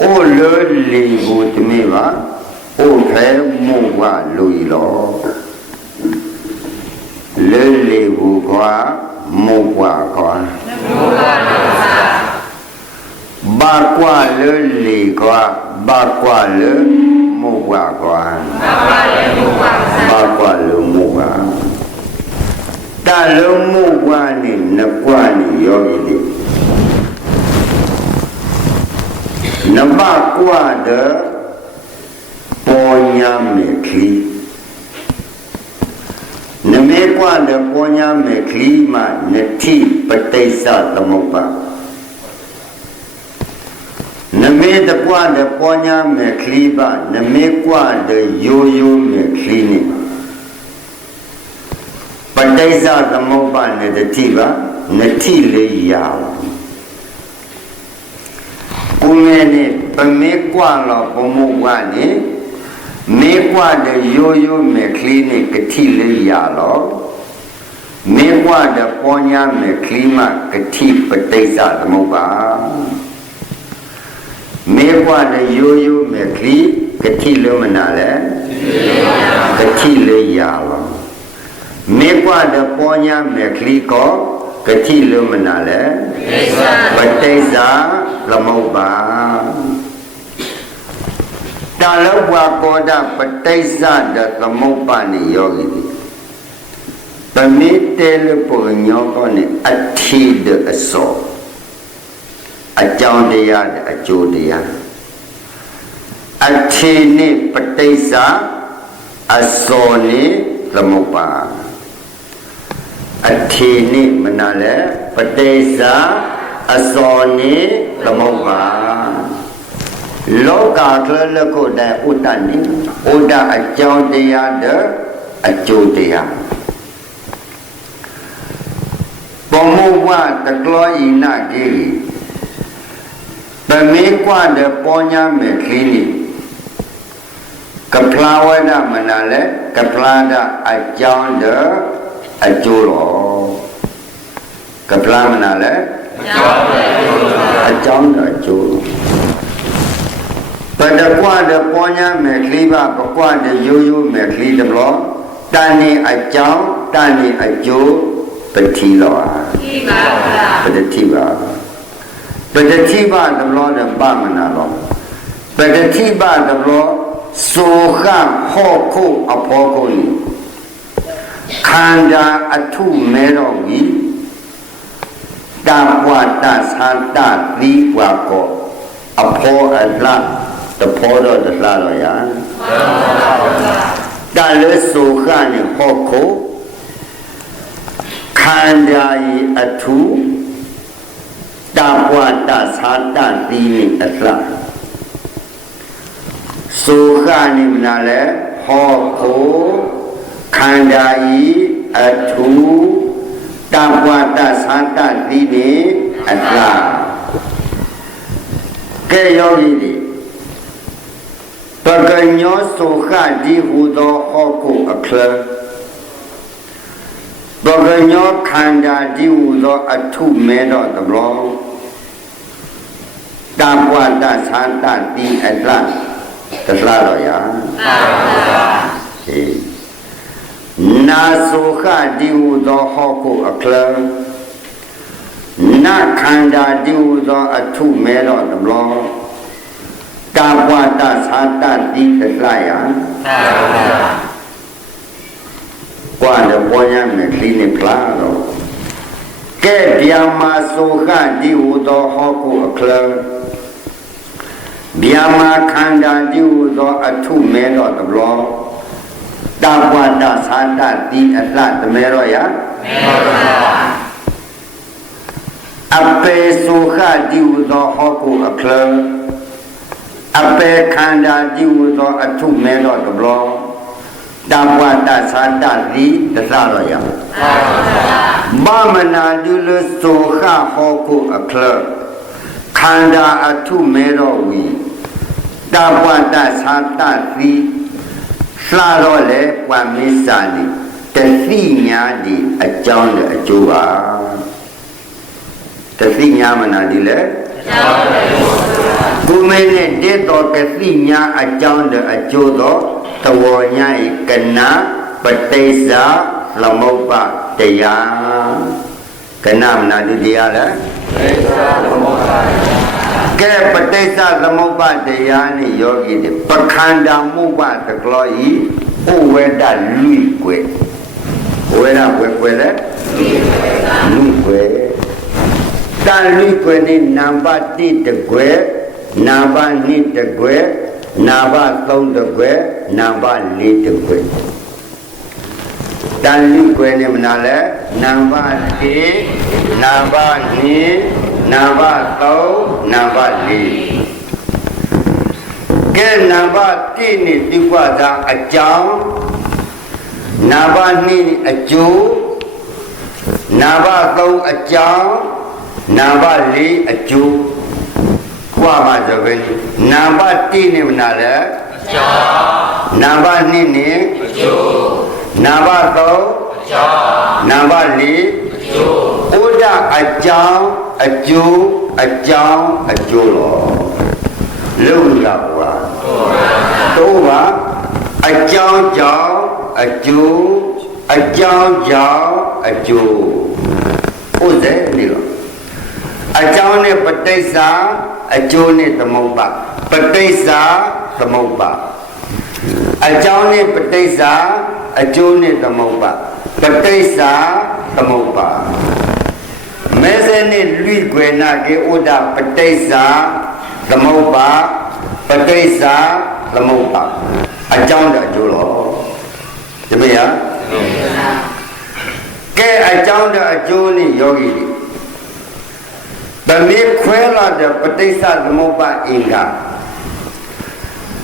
ô lơ lì vụ thì mê vả ô phé mô quả lùi lọ lơ lì vụ quá mô quả quá ba quả lơ lì quá ba quả lơ mô quả quá ba quả lơ mô quả ta lơ mô quả ni na quả ni yogi đi na ba quả de ponya me khi na me quả de ponya me khi ma na thi patay sa tamopa na me de quả de ponya me khi ba na me quả de yo me khi ni patay sa tamopa na de thi ba na thi le ya kumene pame kwa la pomo kwa ni me kwa de yo me clinic kati le ya lo me kwa de ponya me klima kati patisa tamo ba me kwa de yo me kli kati le mana le kati le ya lo me kwa de ponya me kli ko kati le mana le patisa lamo ba ta lo wa ko da pataisa da lamo ba ni yogi di pamite le po nyo ko ni athi de aso a chang taya de a chu taya athi ni pataisa aso ni lamo ba athi ni mana le pataisa aso ni lamo ba loka klele ko da utani uda ajau dia de aju dia pomo wa taklo ina giri peme kwa de ponya me klini kapla wa da manale kapla da ajau de aju lo kapla manale ajau de aju pada kwa de ponya me kliba kwa de yo me kli de lo tani ajau tani ajo pati lo pada tiba de lo de ba mana lo pada tiba de lo so kha ho ko apho ko ni khanda athu me ro gi ta kwa ta sa ta ti kwa ko apho ala the photo the la ya da le so kha ni hokko khanda yi athu ta kwa ta sa ta ti ni atla so kha ni na le hokko khanda yi athu ta kwa ta sa ta ti ni atla ke yogi di Paganyo soha di hudo hoko akla Paganyo khanda di hudo athu medo tablo Tapwa ta santa di atla Tatla lo ya Na soha di hudo hoko akla Na khanda di hudo athu medo tablo ta qua ta sa ta ti la ya qua de ponya me clean claro ke dia ma so kha di u do ho ko akla dia ma khanda di u do athu me do de lo ta qua ta sa ta ti la de me ro ya ape so kha di u do ho ko akla ape khanda di u do athu me do de lo ta qua ta sa ta ti la ro ya ba mana du lo so kha ho ko akla khanda athu me do wi ta qua ta sa ta ti la ro le kwa mi sa ni te thi nya di a chang de a chu ba te thi nya mana di le a chang de ကိုမင်းနဲ့တေတော်ကတိညာအကြောင်းတဲ့အကျိုးသောသဘောညာဤကနာပတိစ္ဆာသမုပ္ပါတရားကနာမနာတုတရားလားပတိစ္ဆာသမုပ္ပါကဲပတိစ္ဆာသမုပ္ပါတရားနဲ့ယောဂီတွေပခန္ဓာမှုပတကလောဤဥဝေဒလူကွယ်ဝေဒကွယ်လေလူကွယ်တန်လူကွယ်နဲ့နံပါတ်1တကွယ်နံပါတ်2တကွယ်နံပါတ်3တကွယ်နံပါတ်4တကွယ်တန်လူကွယ်နဲ့မနာလဲနံပါတ်1နံပါတ်2နံပါတ်3နံပါတ်4ကဲနံပါတ်1နဲ့ဒီကွာသာအကြောင်းနံပါတ်2အကျိုးနံပါတ်3အကြောင်းနံပါတ်4အကျိုးကွာပါကြပဲနံပါတ်1နဲ့မနာလဲအကြောင်းနံပါတ်2နဲ့အကျိုးနံပါတ်3အကြောင်းနံပါတ်4အကျိုးဥဒအကြောင်းအကျိုးအကြောင်းအကျိုးတော့လုံးလာကွာတော့ပါအကြောင်းကြောင့်အကျိုးအကြောင်းကြောင့်အကျိုးဥဒဲနေတော့အကြောင်းနဲ့ပဋိစ္စအကျိုးနဲ့သမုပ္ပါပဋိစ္စသမုပ္ပါအကြောင်းနဲ့ပဋိစ္စအကျိုးနဲ့သမုပ္ပါပဋိစ္စသမုပ္ပါမဲစဲနဲ့လွိကွယ်နာကေဥဒပဋိစ္စသမုပ္ပါပဋိစ္စသမုပ္ပါအကြောင်းတဲ့အကျိုးတော့ဒီမရကဲအကြောင်းတဲ့အကျိုးနဲ့ယောဂီတွေတမေခွဲလာတဲ့ပဋိစ္စသမုပ္ပါအင်္ဂါ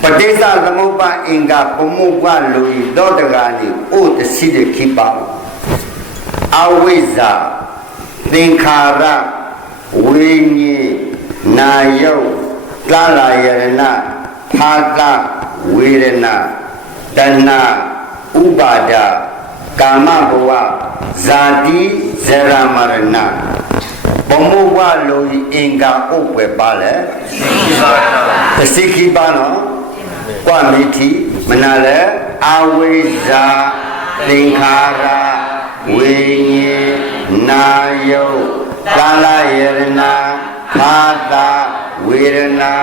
ပဋိစ္စသမုပ္ပါအင်္ဂါပမုပ္ပါလူဤသောတကာနိဥတစီတခိပါအဝိဇ္ဇာသင်္ခါရဝိညာဉ်နာယုတ်ကာလယရဏဖာတဝေဒနာတဏှာဥပါဒကာမဘဝဇာတိဇရမရဏဘမုဝလိုဤအင်္ဂါဥပ္ပယ်ပါလေသစိခိပါနော်ကွာမိတိမနာလေအဝိဇ္ဇာသင်္ခါရဝိညာဉ်နာယုတ်ကာလယရဏဖာတဝေဒနာ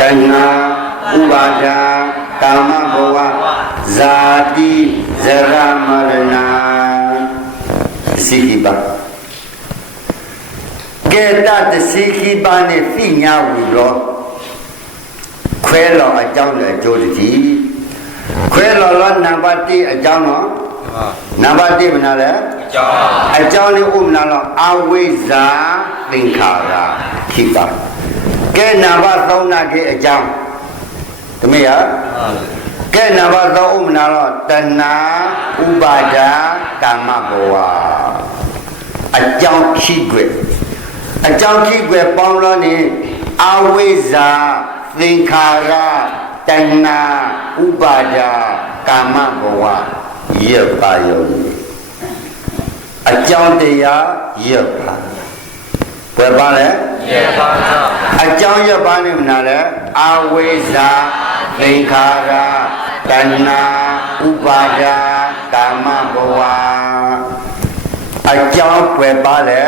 တဏှာဥပါဒကာမဘဝဇာတိဇရမရဏစိခိပါကဲတတစိခိပါနဲ့သိညာဝူတော့ခွဲလောအကြောင်းနဲ့အကျိုးတည်းခွဲလောနံပါတ်1အကြောင်းတော့နံပါတ်1မနာလဲအကြောင်းလေးဥမနာတော့အဝိဇ္ဇာသင်္ခါရခိပါကဲနံပါတ်3နာကေအကြောင်းတမေရကဲနံပါတ်3ဥမနာတော့တဏှာဥပါဒကာမဘဝအကြောင်းခိကွယ်အကြောင်းခိကွယ်ပေါင်းလို့နေအဝိဇ္ဇာသင်္ခါရတဏှာဥပါဒကာမဘဝရပ်ပါယောအကြောင်းတရားရပ်ပါဘယ်ပါလဲရပ်ပါအကြောင်းရပ်ပါနေမနာလဲအဝိဇ္ဇာသင်္ခါရတဏှာဥပါဒကာမဘဝအကြောင်းဘယ်ပါလဲ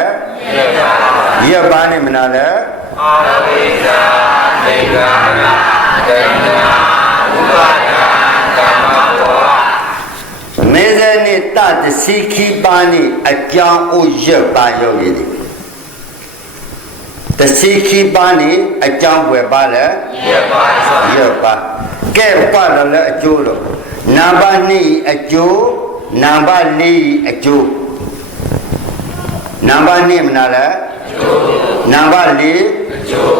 ရပ်ပါနေမနာလဲအဝိဇ္ဇာသင်္ခါရတဏှာဥပါဒကာမဘဝမေဇနိတတစိခိပါနိအကြောင်းဥရပ်ပါယောဂီတွေတစိခိပါနိအကြောင်းွယ်ပါလဲရပ်ပါကဲပါလည်းအကျိုးလို့နံပါတ်2အကျိုးနံပါတ်4အကျိုးနံပါတ်2မနာလဲနံပါတ်4အကျိုး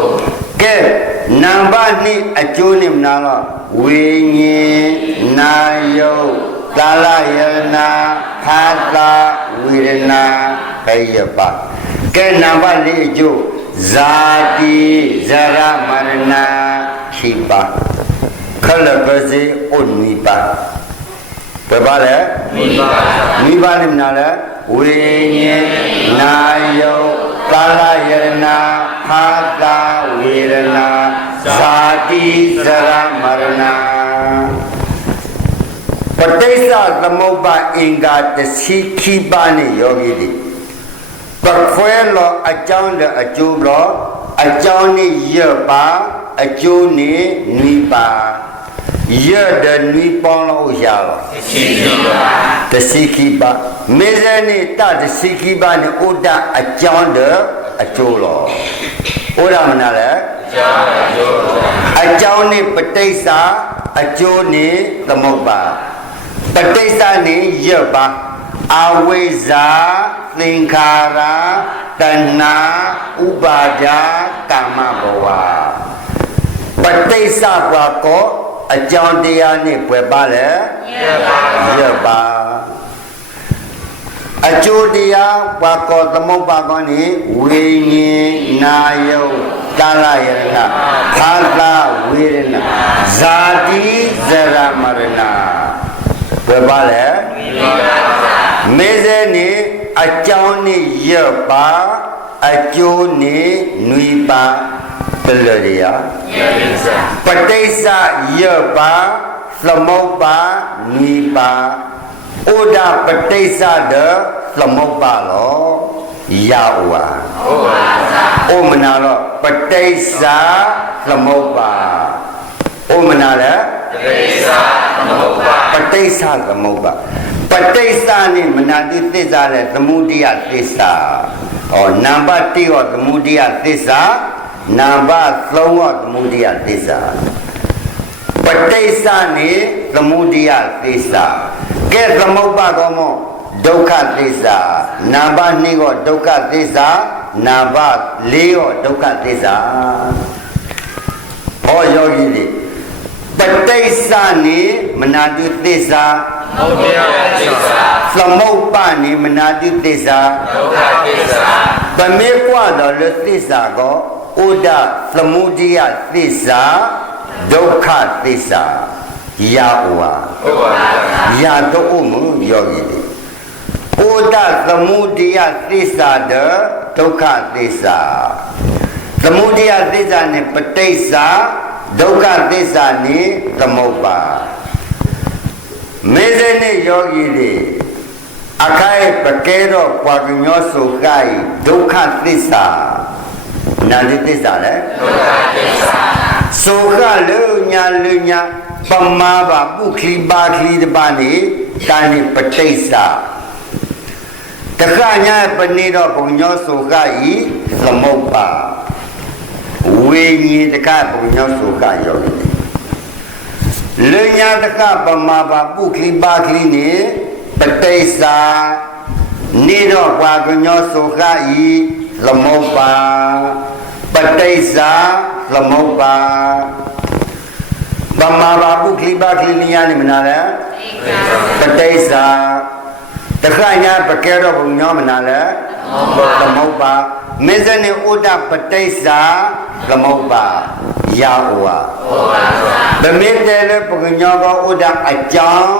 ကဲနံပါတ်2အကျိုးနဲ့မနာတော့ဝိညာဉ်နာယုတ်ကာလယရဏဖာတဝေဒနာဘယပကဲနံပါတ်4အကျိုးဇာတိဇရမရဏခိပါခလပစေဥနိပါဘယ်ပါလဲမိပါနဲ့မနာလဲဝိညာဉ်နာယုတ် ကာလယရဏဖာတာဝေဒနာဇာတိဇရမရဏပဋိစ္စသမုပ္ပါအင်္ဂါတစီခိပါနိယောဂီတိပခွဲလောအကြောင်းတဲ့အကျိုးလောအကြောင်းနဲ့ရပါအကျိုးနဲ့နိပါရတဲ့နိပေါင်းလို့ရတော့တစီခိပါမေဇနိတတစီခိပါနိဥဒ္ဒအကြောင်းတဲ့အကျိုးလောဥဒ္ဒမနာလေအကြောင်းနဲ့ပဋိစ္စအကျိုးနဲ့သမုပ္ပါပဋိစ္စနဲ့ရပါအဝိဇ္ဇာသင်္ခါရတဏှာဥပါဒာကာမဘဝပဋိစ္စဘာကောအကြောင်းတရားနဲ့ပွယ်ပါလေရပါအကျိုးတရားဘာကောသမုပ္ပါကောနိဝိညာဉ်နာယုကာလယရဏသာသာဝေဒနာဇာတိဇရမရဏပွယ်ပါလေမေဇနိအကြောင်းနဲ့ရပါအကျိုးနဲ့နှွေပါဘယ်လိုရပဋိစ္စရပါသမုပ္ပါနှွေပါဩဒပဋိစ္စတသမုပ္ပါလောယဝါဩမနာလောပဋိစ္စသမုပ္ပါဩမနာလေပဋိစ္စသမုပ္ပါပဋိစ္စသမုပ္ပါပဋိစ္စနဲ့မနာတိသစ္စာနဲ့သမုဒိယသစ္စာနံပါတ်1ရောသမုဒိယသစ္စာနံပါတ်3ရောသမုဒိယသစ္စာပဋိစ္စနဲ့သမုဒိယသစ္စာကဲသမုပ္ပါကောမောဒုက္ခသစ္စာနံပါတ်2ရောဒုက္ခသစ္စာနံပါတ်4ရောဒုက္ခသစ္စာဟောယောဂီတွေပဋိစ္စနဲ့မနာတိသစ္စာသမုပ္ပါနိမနာတိသစ္စာဒုက္ခသစ္စာဗမေကွာတော်လသစ္စာကောဩဒသမုဒိယသစ္စာဒုက္ခသစ္စာယဝါယတုဥမယောဂီတိဩဒသမုဒိယသစ္စာဒုက္ခသစ္စာသမုဒိယသစ္စာနဲ့ပဋိစ္စဒုက္ခသစ္စာနဲ့သမုပ္ပါမေဇနဲ့ယောဂီတွေအခိုင်ပကဲတော့ပွားညောဆိုကိုင်ဒုက္ခသစ္စာနာတိသစ္စာလေဒုက္ခသစ္စာဆိုခလူညာပမာပါပုခိပါခိတပါနေတာနိပဋိစ္စတခညာပဏိတော့ဘုံညောဆိုကိုင်သမုပ္ပါဝိညာဉ်တခဘုံညောဆိုကိုင်ယောဂီလူညာတကပမာပါပုခိပါခိနေပဋိစ္စနေတော့ဘာကညောဆိုခဤသမုပ္ပါပဋိစ္စသမုပ္ပါပမာပါပုခိပါခိနေရနေမနာလဲပဋိစ္စတခညာပကဲတော့ဘုံညောမနာလဲသမုပ္ပါမေဇနေဥဒ္ဒပဋိစ္စသမုပ္ပါယဝါဗမေတေလပုညောကောဥဒ္ဒအကြောင်း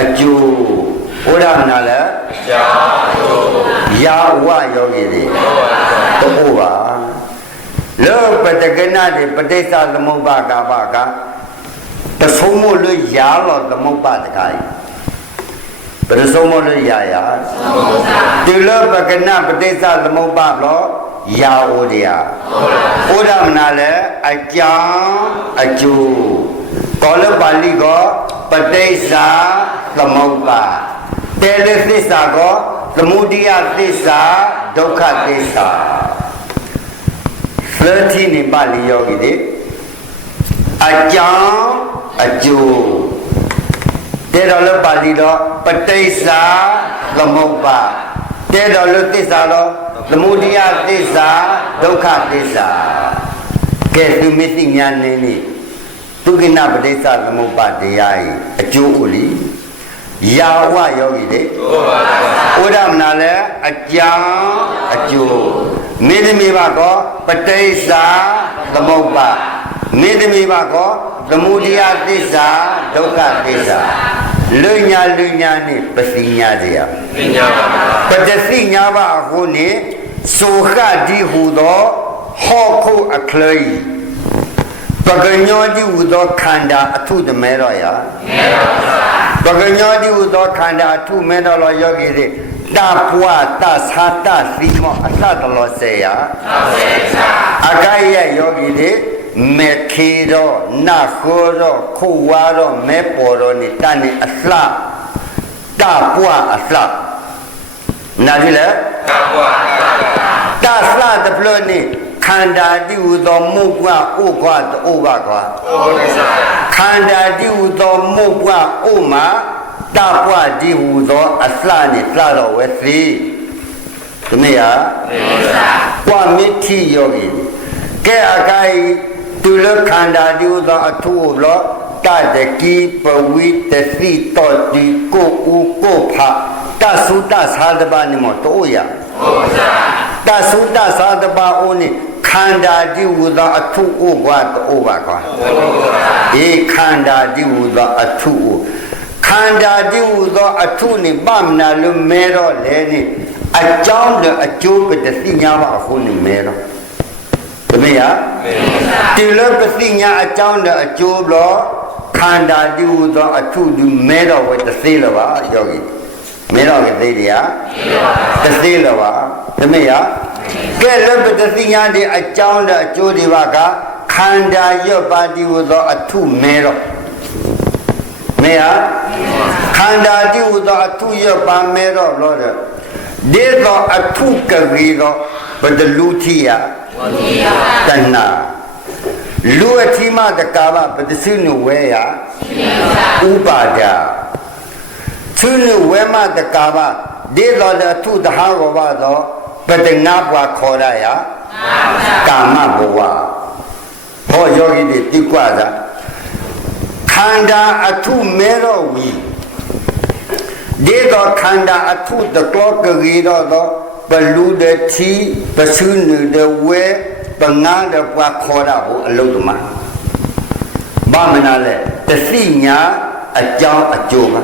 အကျိုးဥဒ္ဒနာလေအကြောင်းအကျိုးယဝါယောဂီတွေတို့ပါလောပတကနာတိပဋိစ္စသမုပ္ပါကဘာကပဆုံးမလို့ရာလောသမုပ္ပါတခိုင်ပဆုံးမလို့ရာတိလောပကနာပဋိစ္စသမုပ္ပါလောယာဝဒယဩဒမနာလေအကြောင်းအကျိုးကောလပါဠိကောပဋိစ္စသမုပ္ပါတေလသစ္စာကောသမုဒိယသစ္စာဒုက္ခသစ္စာ13နေပါဠိယောဂီတွေအကြောင်းအကျိုးတေတော်လပါဠိတော့ပဋိစ္စသမုပ္ပါတေတော်လသစ္စာတော့သမုဒိယသစ္စာဒုက္ခသစ္စာကဲသူမသိညာနေနေသူကိနပဋိစ္စသမုပ္ပါတရားဤအကျိုးဥလီယာဝယောဂီတွေဥဒ္ဒမနာလည်းအကြောင်းအကျိုးမေတ္တမေပါကောပဋိစ္စသမုပ္ပါမေတ္တမေပါကောသမုဒိယသစ္စာဒုက္ခသစ္စာလူညာနဲ့ပသိညာတရားပညာပါပတသိညာပါဟိုနေ ဆိုခဒီဟူသောဟောခုအခလေပကညောဒီဟူသောခန္ဓာအထုတမဲတော်ရာပကညောဒီဟူသောခန္ဓာအထုမဲတော်လောယောဂီတွေတပွားတသာတသီမောအသတလောစေယအကရဲ့ယောဂီတွေမေခေရောနာခိုရောခိုဝါရောမဲပေါ်ရောနိတနိအလှတပွားအလှနာပြီလေတပွားတလှတပလို့နိခန္ဓာတိဟူသောမုကွာဥကွာတိုးပါကွာခန္ဓာတိဟူသောမုကွာဥမှာတပွားတိဟူသောအလှနိလှတော်ဝဲစီဒီမေယာကွာမိတိယောဂီကဲအကိုင်သူလခန္ဓာတိဟူသောအထုလောတတကိပဝိတသိတောတိကိုဥကိုဖတသုတသာတပါနိမောတိုးရတသုတသာတပါအိုနိခန္ဓာတိဟူသောအထုဥကွာတိုးပါကွာဧခန္ဓာတိဟူသောအထုခန္ဓာတိဟူသောအထုနိပမနာလူမဲတော့လေနိအကြောင်းနဲ့အကျိုးကတသိညာပါအခုနိမဲတော့တမယတိလပသိညာအကြောင်းနဲ့အကျိုးလို့ခန္ဓာတိဟူသောအထုဒီမဲတော့ဝတသိလပါယောဂီမဲတော့ကသိတရားတသိလပါတမယကဲလပတသိညာဒီအကြောင်းနဲ့အကျိုးဒီပါကခန္ဓာရွတ်ပါတိဟူသောအထုမဲတော့မေယခန္ဓာတိဟူသောအထုရွတ်ပါမဲတော့လို့တဲ့ဒီသောအထုကလေးတော့ဘဒလူတိယတဏလူအတိမတကာဘပတစိနဝေယဥပါဒသုနဝေမတကာဘဒီသောအထုတဟာဘဝသောပတငါဘွာခေါ်ရယကာမဘဝဟောယောဂီတွေတိကွာတာခန္ဓာအထုမဲတော်ဝီဒီတော့ခန္ဓာအထုတကောကကြီးတော့ပလူတတိပသုနတဝေပငါတပွားခေါ်တာကိုအလုံးသမားဘာမနာလဲတသိညာအကြောင်းအကျိုးပါ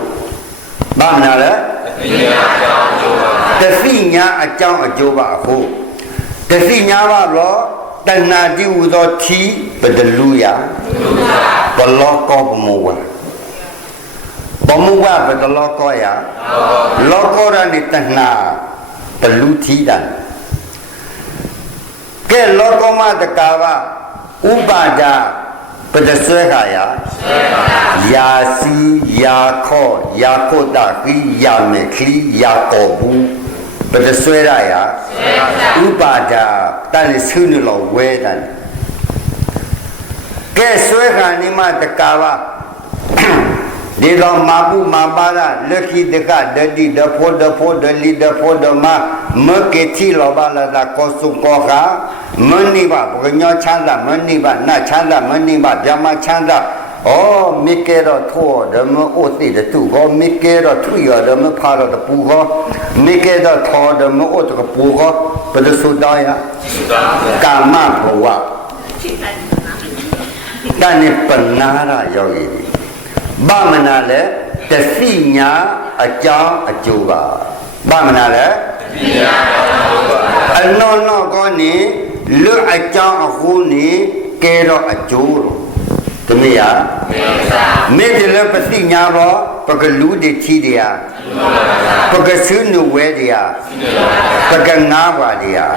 ဘာမနာလဲတသိညာအကြောင်းအကျိုးပါအခုတသိညာပါလို့တဏှာတိဟူသောသီပဒလူယဘလောကောပမောဝဘမောဝဘဒလောကောယလောကောရနိတဏှာပလူသီတံကဲလောကမတကာဝဥပါဒပဒဆွဲခါယာစီယာခောယာကိုတာခိယာမေခိယာကောဘူးပဒဆွဲရဥပါဒတန်ဆုနလောဝဲတန်ကဲဆွဲခါနိမတကာဝဒီတော့မာပုမာပါရလက်ခိတကဒတိဒဖို့ဒဖို့ဒလီဒဖို့ဒမမကေတိလောဘလာတာကောစုကောခာမနိဗ္ဗာန်ဘုညောချမ်းသာမနိဗ္ဗာန်နတ်ချမ်းသာမနိဗ္ဗာန်ဗျာမချမ်းသာဩမိကေတော့ထိုးဓမ္မဥသိတတုဟောမိကေတော့ထွေရဓမ္မဖာတော့ပူဟောမိကေတော့ထောဓမ္မဥတကပူဟောပဒသုတယကာမဘဝတဏိပနာရယောဂီဘာမနာလဲတသိညာအကြောင်းအကျိုးပါဘာမနာလဲတသိညာအနောနောကောနိလွတ်အကြောင်းအခုနိကဲတော့အကျိုးတော့တမယမေတ္တလပသိညာဘောပကလူတိတိတရားပကသုနဝေတရားပကငါးပါးတရား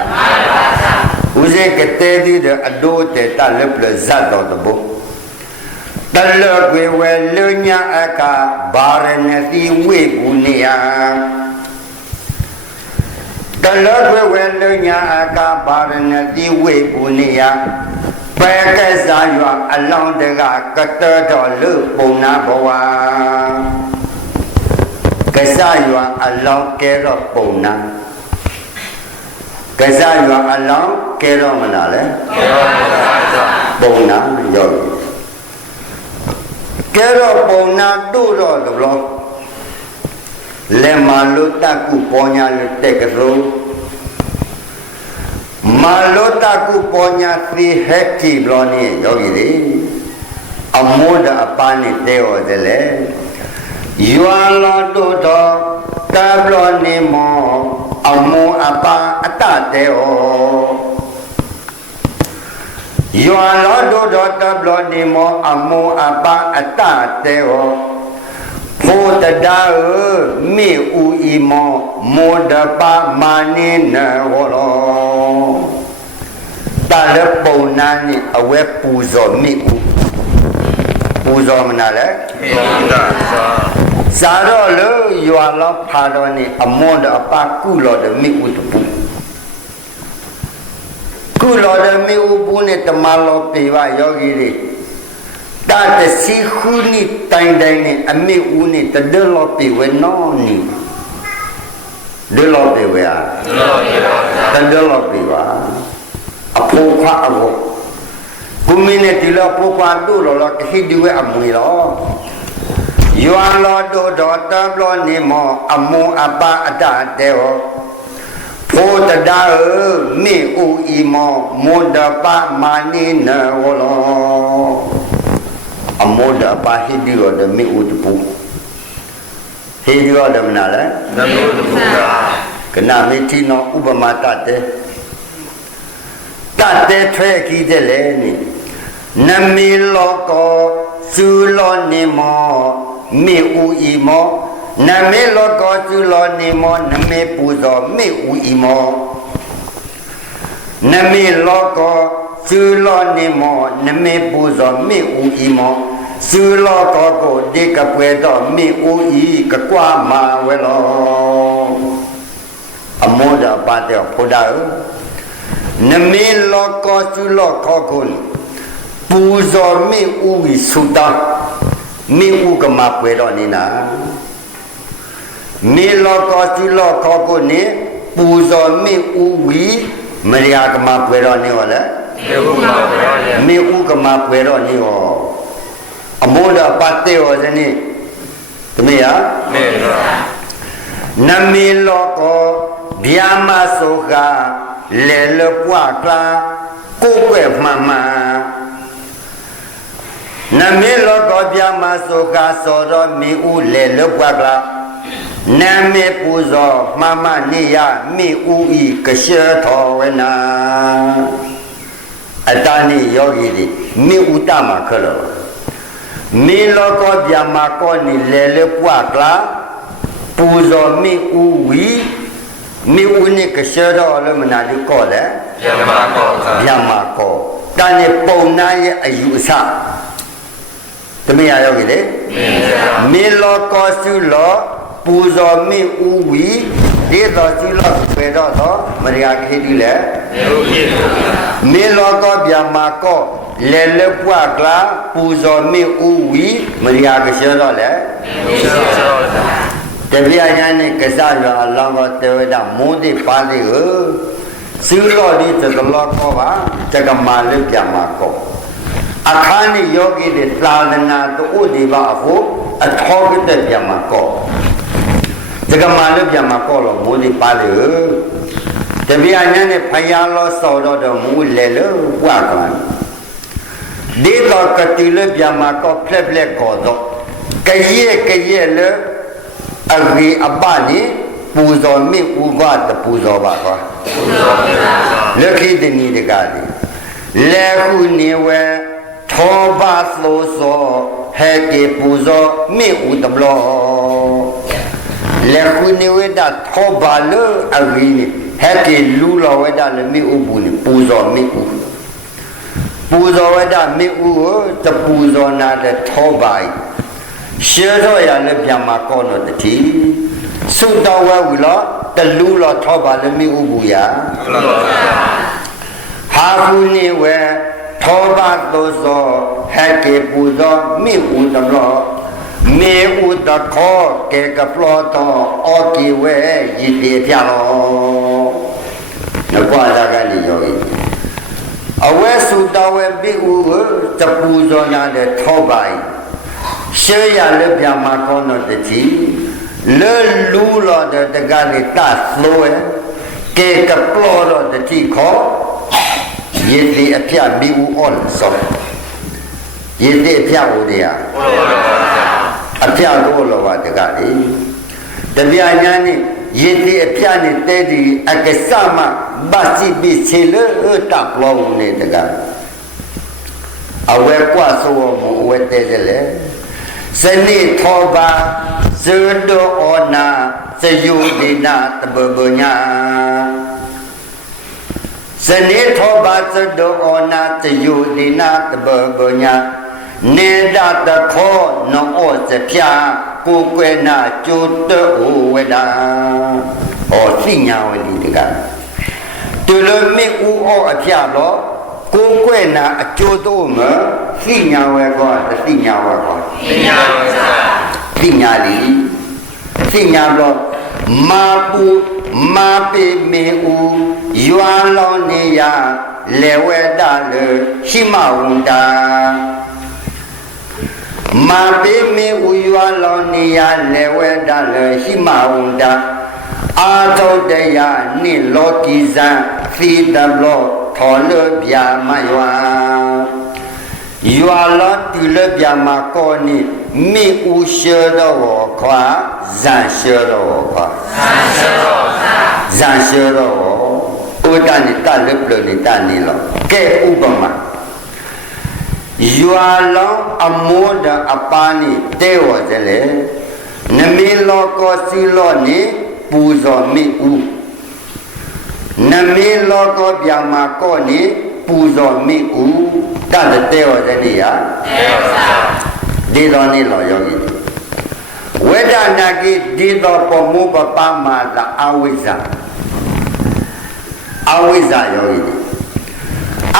ဥစေကတေတိတဲ့အဒိုတေတလက်ပလဇတ်တော်တဘုတလကွေဝဲလူညာအကဘာရဏတိဝိပုနိယတလကွေဝဲလူညာအကဘာရဏတိဝိပုနိယပဲကစားရွာအလောင်းတကကတတော်လူပုံနာဘဝကစားရွာအလောင်းကဲတော့ပုံနာကစားရွာအလောင်းကဲတော့မလားလဲပုံနာရောကဲတော့ပုံနာတို့တော့တဘလို့လက်မလို့တကုပေါ်ညာလို့တက်ကလို့မာလို့တကုပေါ်ညာသီဟက်တီဘလို့နေယောဂီလေအမောဒအပန်းနဲ့တဲဟောတယ်လေယွာလောတို့တော့တဘလို့နေမောအမောအပအ tate o Yuan lo do tablo ni mo amu apa tate o Po tada mi u imo mo da pa mani na wolo Ta le po na ni awe puzo mi u Puzo mana le? Zaro lo yuan lo pado ni amo da pa kulo da mi u tu pu Kulo da mi u pu ni tamalo piwa yogi di Ta te si khu ni tain dai ni ami u ni ta de lo pi we no ni De lo pi we a Ta de lo pi wa Apo kwa apo Kumine ti lo apo kwa tu lo lo ke hi di we amui lo Yuan lo do do ta lo ni mo amu apa ada te o Po ta da mi u i mo mo da pa mani na wo lo Amoda apa hidio da mi utupu hidio da mana la da mi utupu kena mi tino ubama tate thwe ki de le ni nami loko su lo ni mo mi u i mo nami loko su lo ni mo nami puzo mi u i mo nami loko Su lo ni mo nami puzo mi u i mo Su lo ko ko di ka pwe do mi u i ka kwa ma we lo Amoda pa te poda Nami lo ko su lo ko ko Puzo mi u i suta Mi u ka ma pwe do ni na Mi lo ko su lo ko ko ni Puzo mi u i Maria ka ma pwe do ni wala Mi u ka ma pwe ro ni o Amoda pate o zani Tumi ya Nami loko Biama soka Le pwa kla Kukwe mama Nami loko biama soka Soro mi u le pwa kla Nami puzo mama niya Mi u i kashe to wena Atani yogi di mi utama kalo mi loko biama ko ni lele puakla puzo mi uwi mi uni kesero le menadi ko le biama ko tani pona ye ayusa temi ya yogi di mi loko sulo puzo mi uwi Di do silo pedo do Maria khedi le Mi loko biama ko Le puakla Puzo mi uwi Maria keshero le Tebia nyane kesalo Allah ko teweda mudi pali Silo di tetelo ko ba Jaga malu biama ko Akhani yogi di tlalana tu udi ba aku Atho kita biama ko Jaga malu biama ko lo mudi pali Tebia nyane paya lo soro do mu le lo puakla Di do ketile biama ko pleble ko do Keye le Agri abani Puzo mi uwa te puzo ba ko Lekhi dini dekali Lehu niwe Thoba sloso Heke puzo mi utablo Lehu niwe da thoba le agri ni Heke lula weda le mi ubu ni Puzo mi u Puzo weda mi u Te puzo na de thoba Shiro ya le biama ko no de ti Suta wa wila Te lula thoba le mi ubu ya Hafu ni we Thoba doso Heke puzo mi utablo Mi utakho ke kaploto Oki we yite tialo Nakwa daga ni yogi Awe suta we bi u Te puzo na de thoba Shaya le biama ko no de ti Le lula de de gani ta sloe Ke kaploto de ti ko Yete apia mi u on so Yete apia u de ya Apia go lo wa de gani De bia nyani ရည်တည်အပြနဲ့တဲဒီအကစမဘာစီဘီချေလတပ်လောနေတကအဝဲကွာဆိုမဝဲတဲတယ်လေဇနိထောဘာဇဒိုဩနာဇယုဒီနာတဘဘညာဇနိထောဘာဇဒိုဩနာဇယုဒီနာတဘဘညာနေဒတခောနောဩဇပြကိုကွယ်နာကျိုးတောဝဒဟောသိညာဝတိတကတူလမိဥဩအပြတော့ကိုကွယ်နာအကျိုးတော့မသိညာဝဲကောသိညာဝဲကောသိညာဝဲသာသိညာလီသိညာတော့မာပူမာပေမေဥယွာလောနေရလေဝဲတာလေရှိမဝန္တာမာပေမေဥယွာလောနေရလေဝဲတာလေရှိမဝန္တာအာသောတရားနိလောကီဇံသီတလောထောလပြမယွာယွာလောတူလပြမကောနိမိဥရှတော်ခွာဇန်ရှတော်ခွာဇန်ရှတော်ဥဒနိတလပလနိတနိလောကဲဥပမာယွာလောအမောဒအပါနိတဲဝဇလေနမေလောကောစီလောနိပူဇော်မိဥနမေလောကောပြမကောနိပူဇော်မိဥတတတဲဝဇနိယဒီတော်နိလောယောဂီဝေဒနာကိဒီတော်ပမောပပမတာအဝိဇ္ဇာယောဂီ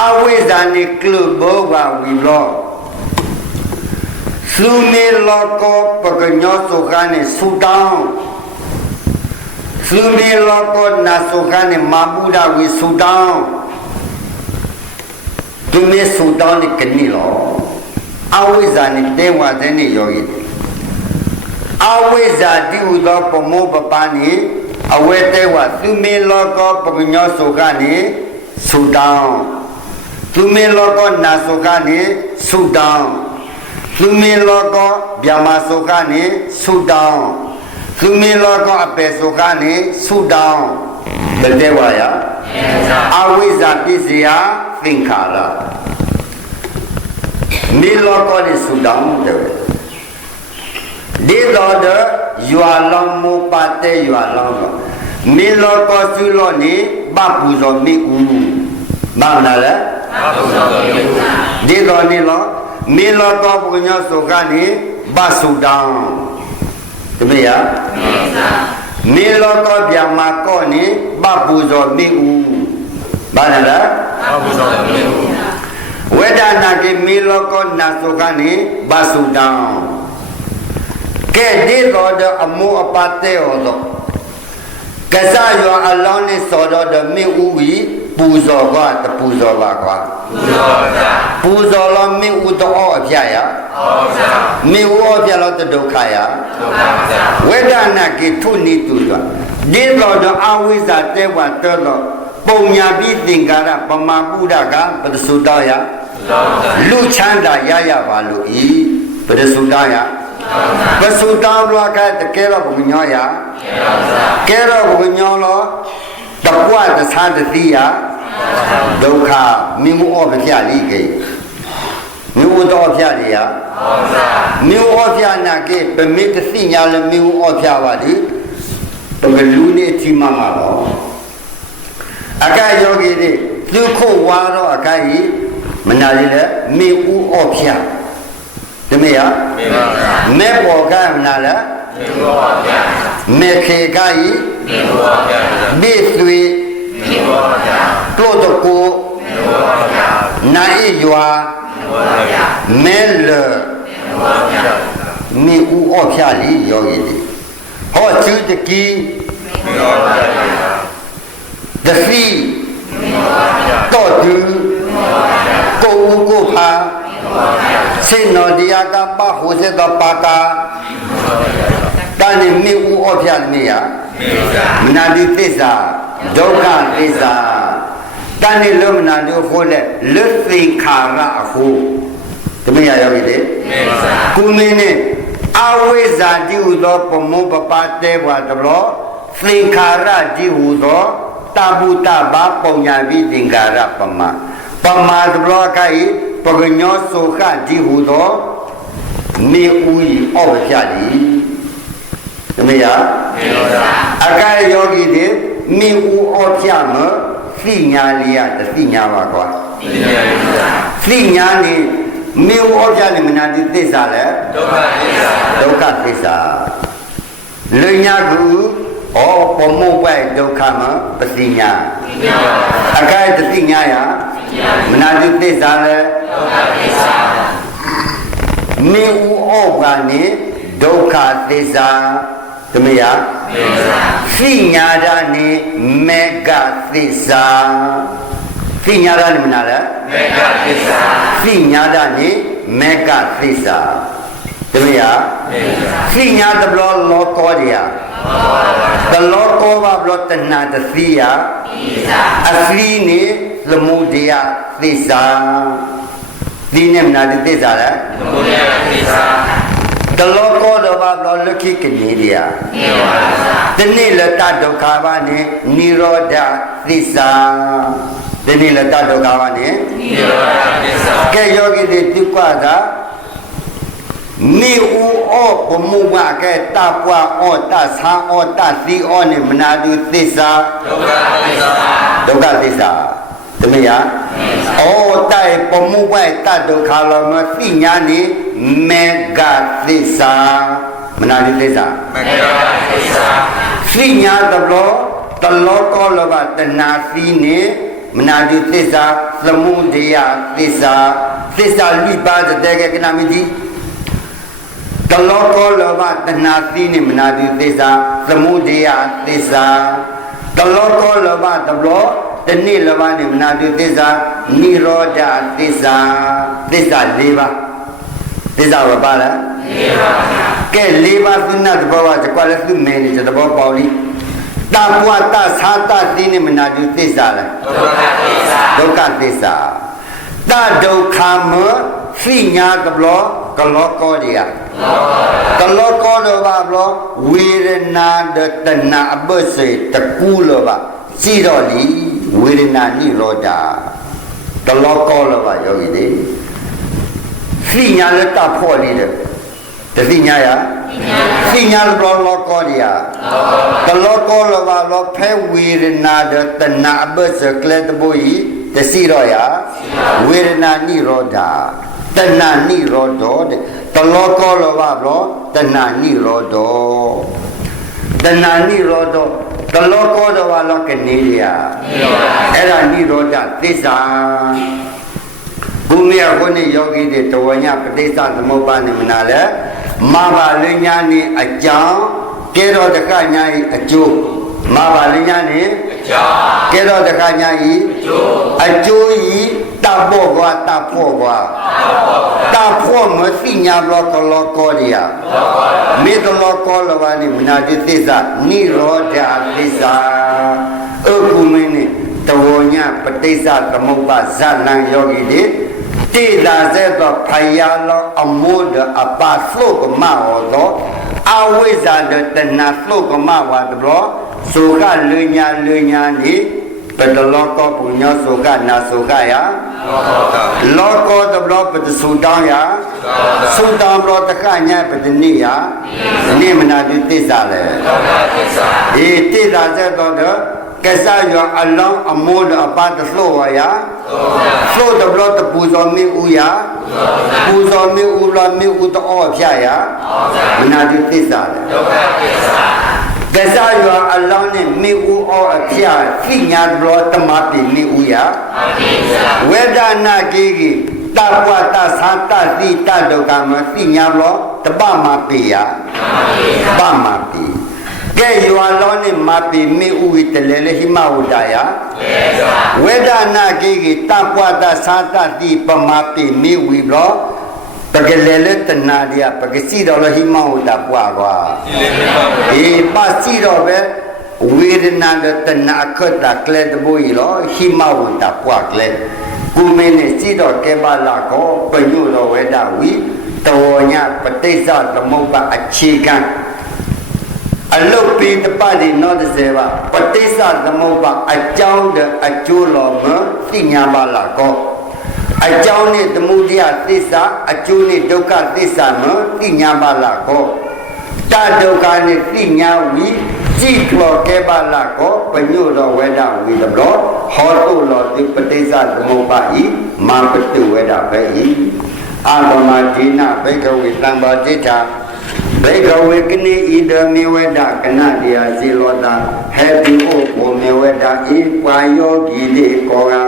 အဝိဇ္ဇာနိကလုဘောဂဝီလောသုမေလောကောပကညောသုခာနိသုတောင်းသုမေလောကောနာသုခာနိမာပုဒ္ဒဝိသုတောင်းသူမေသုတောင်းနိကနိလောအဝိဇ္ဇာနိတေဝဇနိယောဂီအဝိဇ္ဇာတိဟုသောပမောပပနိအဝေတေဝသုမေလောကောပကညောသုခာနိသုတောင်းသူမေလောကောနာသုခာနိသုတောင်းသူမေလောကောဗျာမသုခာနိသုတောင်းသူမေလောကောအပေသုခာနိသုတောင်းဘယ်တဲ့ဝါယအဝိဇ္ဇာပစ္စယသင်္ခါရမေလောကောနိသုတောင်းတဲ့ဒီတော်တဲ့ယွာလောင်းမောပတဲ့ယွာလောင်းတော့မေလောကောသုလောနိဘပူဇော်မိဥဘာနာလဲဒီတော်နိလောမေလောကောပညောသုခာနိဘသုတောင်းတမယမေလောကောဗျာမကောနိဘပူဇော်မိဥဘာနာလဲဘပူဇော်မိဥဝေဒနာကိမေလောကောနာသုခာနိဘသုတောင်းကဲဒီတော်တဲ့အမောအပတဲ့ဟောတော့ကစားရောအလောင်းနဲ့စောတော်တဲ့မိဥဝီပူဇော်ကတပူဇော်ပါကွာပူဇော်လောမိဥတော်အပြရမိဥအပြလောတဒုက္ခယဝေဒနာကိထုနိတုဇဒီတော်တဲ့အဝိဇ္ဇာတဲဝတော်တော့ပုံညာပြီးသင်္ကာရပမာပုဒ္ဒကပဒစုတောယလူချမ်းသာရပါလို့ဤပဒစုတောယပစုတောလောကတကယ်တော့ဘုံညောရကဲတော့ဘုံညောလောတပွားတသာတတိယဒုက္ခမိမှုအပပြလိကေမိမှုတော့ပြရရမိမှုအပြနာကေပမိတသိညာလမိမှုအပြပါလိဘယ်လူနေတိမမှာတော့အကယောဂီတွေသူခုဝါတော့အကကြီးမနာလိလေမိမှုအပြတမေယမေဘောကမနာလားမေခေကဤမေသွေတို့တော့ကိုနိုင်ရွာမဲလမေဥဩဖြာလီယောဂီတိဟောသူတကီတစီတော့သူကိုဖာစိတ်တော်တရားကပဟိုစေတော့ပါတာတန်နေမိဥဩဖြာနေရမနာတိသစ္စာဒုက္ခသစ္စာတန်နေလုံးမနာတို့ခိုးလက်လွတ်သိခါရအခုတမယရောက်ပြီလေကုမင်းနဲ့အဝိဇ္ဇာတိဟုသောပမောပပတဲဘွားတဘလော သင်္ခါရတိဟုသောတပုတ္တဘာပုံညာပိသင်္ခါရပမပမာတဘလောကိုင်ပကညောဆိုခတိဟုသောမေဥဤဩဝကြတိသမီးရအကဲယောဂီတွေမေဥဩပြမသိညာလေးရသိညာပါကွာသိညာနေမေဥဩပြနေမနာတိသစ္စာလဲဒုက္ခသစ္စာလူညာကူဩပမောဝဲဒုက္ခမပတိညာအကဲတသိညာယမနာတိသစ္စာလဲဒုက္ခသစ္စာမေဥဩကနေဒုက္ခသစ္စာသမီးရသိညာရနေမေဃသစ္စာသိညာရနေမနာလဲမေဃသစ္စာသိညာရနေမေဃသစ္စာသမီးရသိညာတဘလောလောကောရယတလောကောဘဘလောတဏတသိယအသိနေသမုဒယသစ္စာဒီနေမနာတိသစ္စာလဲသမုဒယသစ္စာတလောကောတော့ဘာလို့လခိကနေရတနေ့လတဒုက္ခဘာနဲ့နိရောဓသစ္စာတနေ့လတဒုက္ခဘာနဲ့နိရောဓသစ္စာကဲယောဂီတွေတိကွာတာမိဥဩပမှုဝကဲတပွားဩတသံဩတသီဩနဲ့မနာတုသစ္စာဒုက္ခသစ္စာဒုက္ခသစ္စာတမယဩတိုင်ပမှုဝတဒုက္ခလောမသိညာနေမေဃသစ္စာမနာတိသစ္စာမေဃသစ္စာသိညာတဘလောကောလောဘတဏှာသိနေမနာတိသစ္စာသမုဒယသစ္စာသစ္စာလိပါတဲ့ကကနာမိတိတလောကောလောဘတဏှာသိနေမနာတိသစ္စာသမုဒယသစ္စာတလောကောလောဘတဘလောတနေ့လောဘနေမနာတိသစ္စာနိရောဓသစ္စာသစ္စာ၄ပါးသစ္စာဘာပါလဲ၄ပါးကဲ၄ပါးသုဏတဘောကကွာလဲသူမဲနေတဲ့ဘောပေါလိတပွားတသာတသိနေမနာတိသစ္စာလဲဒုက္ခသစ္စာတဒုက္ခမသိညာတဘလောကလောကောရယကလောကောလောဘဘလောဝေရဏတတနာအပ္ပစေတကူလောဘစီတော်လီဝေဒနာနိရောဓကလောကောလောဘယောဂီတွေသိညာလက်တဖို့လေးတဲ့တသိညာယသိညာလောလောကောရယကလောကောလောဘလောဖဲဝေဒနာတနာအပ္ပစေကလတဘိုဤတစီတော်ယဝေဒနာနိရောဓတဏနိရောဓတဲ့တလောကောလောဘလောတဏနိရောဓတဏနိရောဓတလောကောလောဘလောကနေရအဲ့ဒါနိရောဓသစ္စာဘုမေယခုနှစ်ယောဂီတွေတဝညပဋိစ္စသမုပ္ပါဒ်နဲ့မနာလဲမဘာလညာနေအကြောင်းကေရောတကညာဤအကျိုးမဘာလညာနေအကြောင်းကေရောတကညာဤအကျိုးဤတဘောကွာတဖို့ကွာတဖို့မသိညာဘလောကလောကောရယမေတလောကောလဝနိမနာတိသစ္စာနိရောဓသစ္စာအခုမင်းနေတဝညပဋိစ္စသမုပ္ပါဇလံယောဂီတွေတိလာစေသောဖယာလောအမိုးအပါသုကမဟောသောအဝိဇ္ဇာတဏသုကမဝါတဘောသုခလူညာနိပတလောကောပုညောသုခနာသုခယလောကောတဘလောပတသုတောင်းယသုတောင်းဘလောတခညာပတနိယနိမနာတိသစ္စာလေဒီတိလာစေသောကဲစားရအလောင်းအမိုးအပါတလှောဝါယလှောတဘလောတပူဇော်မင်းဥယပူဇော်မင်းဥလာမင်းဥတောဖြာယမနာတိသစ္စာလေဒုက္ခသစ္စာကဲစားရအလောင်းနဲ့မင်းဥအောအဖြာသိညာဘလောတမပိမင်းဥယဝေဒနာကေကိတပဝတသသတိတဒုက္ခမသိညာဘလောတပမပိယပမပိကဲယောလောနဲ့မပိမေဥဝိတလေလေဟိမဝဒယဝေဒနာကေကိတပဝတသသတိပမပိမေဝိဘလောပကလေလေတနာဒီယပကစီတော်လဟိမဝဒပွားကွာအေးပစီတော်ပဲဝေဒနာတနာခတ်ကလေတဘိုးရောဟိမဝဒပွားကလေကုမင်းနဲ့စီတော်ကေပါလာကောပညုတော်ဝေဒဝိတောညပဋိစ္စသမုပ္ပါအခြေခံ အလုတ်ပြီးတပတ်ဒီနောက်30ပါပဋိစ္စသမုပ္ပါအကြောင်းတဲ့အကျိုးတော်မသိညာပါလားကောအကြောင်းနဲ့သမုဒယသစ္စာအကျိုးနဲ့ဒုက္ခသစ္စာမသိညာပါလားကောတဒုက္ခနဲ့သိညာဝီကြည့်တော်ခဲ့ပါလားကောပညုတော်ဝေဒဝီတဘောဟောတုတော်ဒီပဋိစ္စသမုပ္ပါဤမာပတုဝေဒပဲဤအာဂမဒီနာဘိကဝေတံပါတိတာဘေကဝေကနိဣဒမေဝဒကနတယဇီလောတာဟေတိဩဘောမေဝဒဤပါယောဂီလေကောဂာ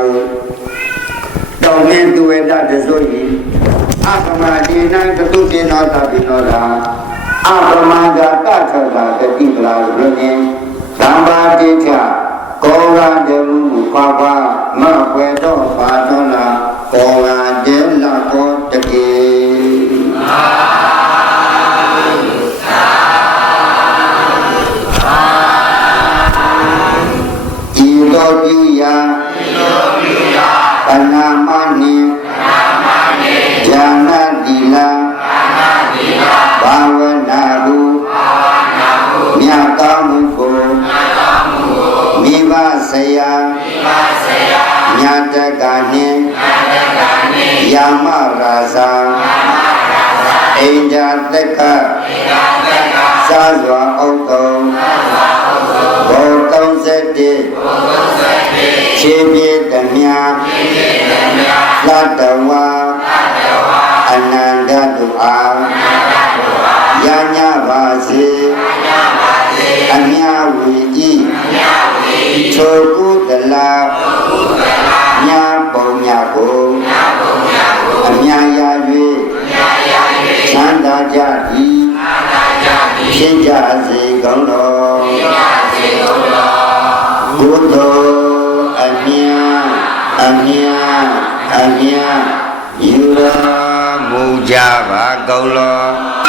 တောင်းမင်းသူဝဒတဇိုယိအာဂမဒီနာကတုတေနောတပိနောလာအာဂမဂတထတာတတိပလာရုညင်သံပါတိထကောဂာတေမုပါပါမဝေတောပါတောလာကောဂာတေလကောတကေတော်ပြုရာပနာမနိဉာဏတိလဘာဝနာဟုမြတ်ကောင်းမှုကိုမိဘဆရာမြတ်တက္ကနှင့်ယမရာဇာအိန္ဒတက္ကသာစွာဥတ္တုံဘော31ခြေပြေတမြလတ္တဝါအနန္တတုအားယညပါစေအမြဝီဤထိုကုသလမြပုံမြကိုအမြရာ၍ချမ်းသာကြသည်ဖြစ်ကြစေကုန်တော်ကုသိုလ်အမြယူတော်မူကြပါကုန်လော